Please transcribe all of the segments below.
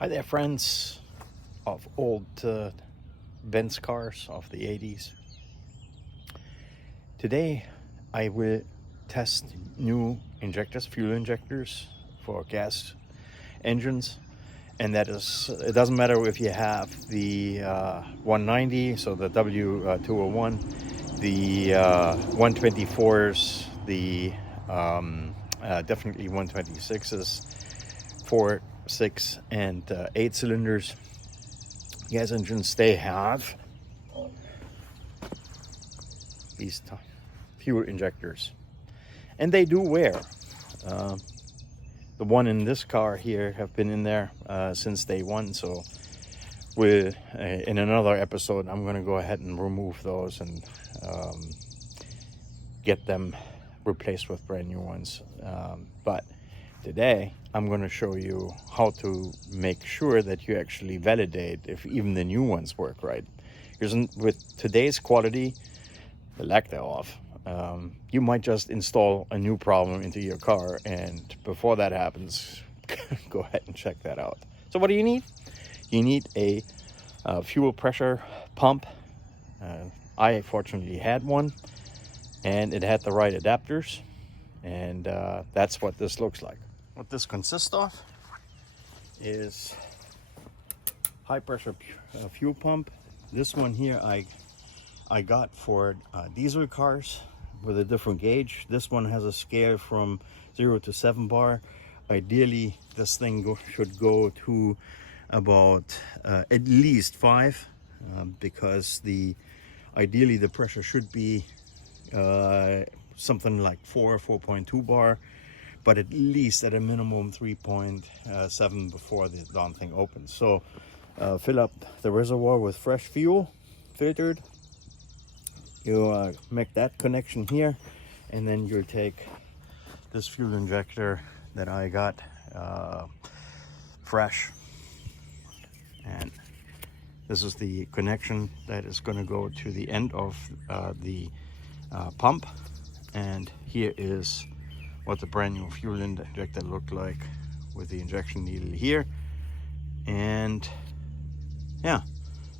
Hi there, friends of old Benz cars of the 80s. Today I will test new injectors, fuel injectors for gas engines. And that is, it doesn't matter if you have the 190, so the W201, the 124s, the definitely 126s, 4, 6, and 8 cylinders gas engines. They have these fuel injectors, and they do wear. The one in this car here have been in there since day one, so we'll in another episode I'm going to go ahead and remove those and get them replaced with brand new ones. But today I'm going to show you how to make sure that you actually validate if even the new ones work right. With today's quality, the lack thereof, you might just install a new problem into your car, and before that happens, go ahead and check that out. So what do you need? You need a fuel pressure pump. I fortunately had one, and it had the right adapters, and that's what this looks like. What this consists of is high pressure fuel pump. This one here I got for diesel cars with a different gauge. This one has a scale from 0 to 7 bar. Ideally this thing should go to about at least 5, because ideally the pressure should be something like 4.2 bar, but at least at a minimum 3.7 before the darn thing opens. So fill up the reservoir with fresh fuel, filtered. You make that connection here, and then you'll take this fuel injector that I got fresh, and this is the connection that is going to go to the end of the pump. And here is what the brand new fuel injector looked like with the injection needle here. And yeah,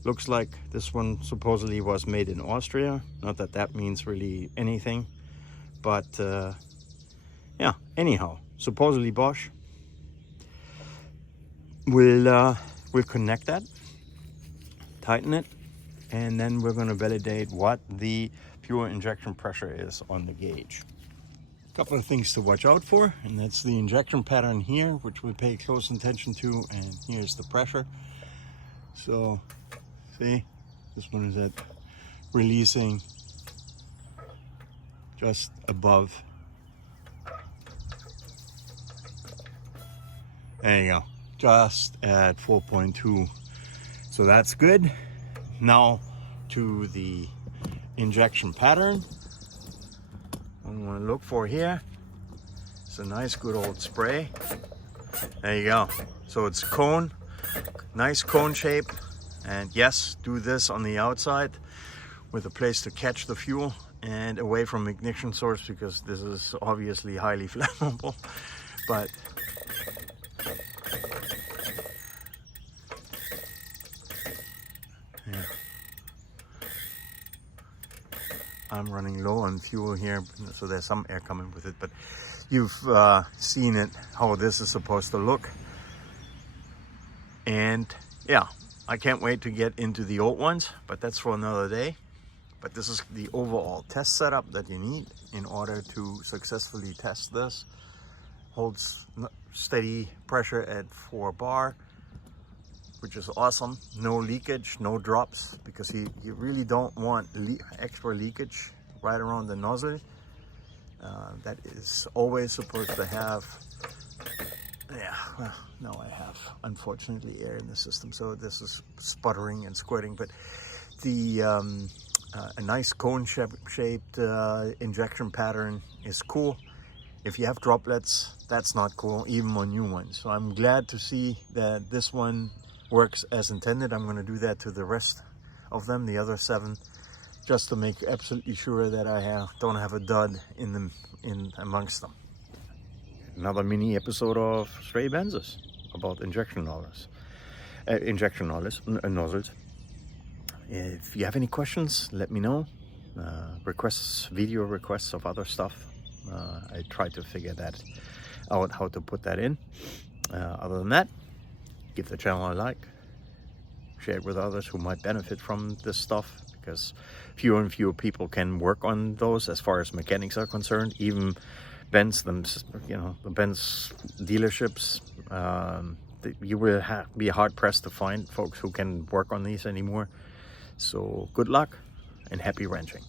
looks like this one supposedly was made in Austria. Not that that means really anything, but yeah, anyhow, supposedly Bosch. We'll connect that, tighten it, and then we're going to validate what the fuel injection pressure is on the gauge. A couple of things to watch out for, and that's the injection pattern here, which we pay close attention to, and here's the pressure. So see, this one is at releasing just above. There you go, just at 4.2. So that's good. Now to the injection pattern. What we want to look for here is a nice good old spray. There you go. So it's cone, nice cone shape. And yes, do this on the outside with a place to catch the fuel and away from ignition source, because this is obviously highly flammable. But yeah, I'm running low on fuel here, so there's some air coming with it, but you've seen it, how this is supposed to look. And yeah, I can't wait to get into the old ones, but that's for another day. But this is the overall test setup that you need in order to successfully test this. Holds steady pressure at 4 bar, which is awesome. No leakage, no drops, because you really don't want extra leakage right around the nozzle. That is always supposed to have, yeah, well, now I have, unfortunately, air in the system, so this is sputtering and squirting. But the a nice cone-shaped injection pattern is cool. If you have droplets, that's not cool, even on new ones. So I'm glad to see that this one works as intended. I'm going to do that to the rest of them, the other 7, just to make absolutely sure that I don't have a dud in amongst them. Another mini episode of Stray Benzes about injection nozzles. injection nozzles. If you have any questions, let me know. Video requests of other stuff. I try to figure that out, how to put that in. Other than that, give the channel a like, share it with others who might benefit from this stuff, because fewer and fewer people can work on those as far as mechanics are concerned. Even Benz, the Benz dealerships, you will be hard pressed to find folks who can work on these anymore. So good luck and happy wrenching.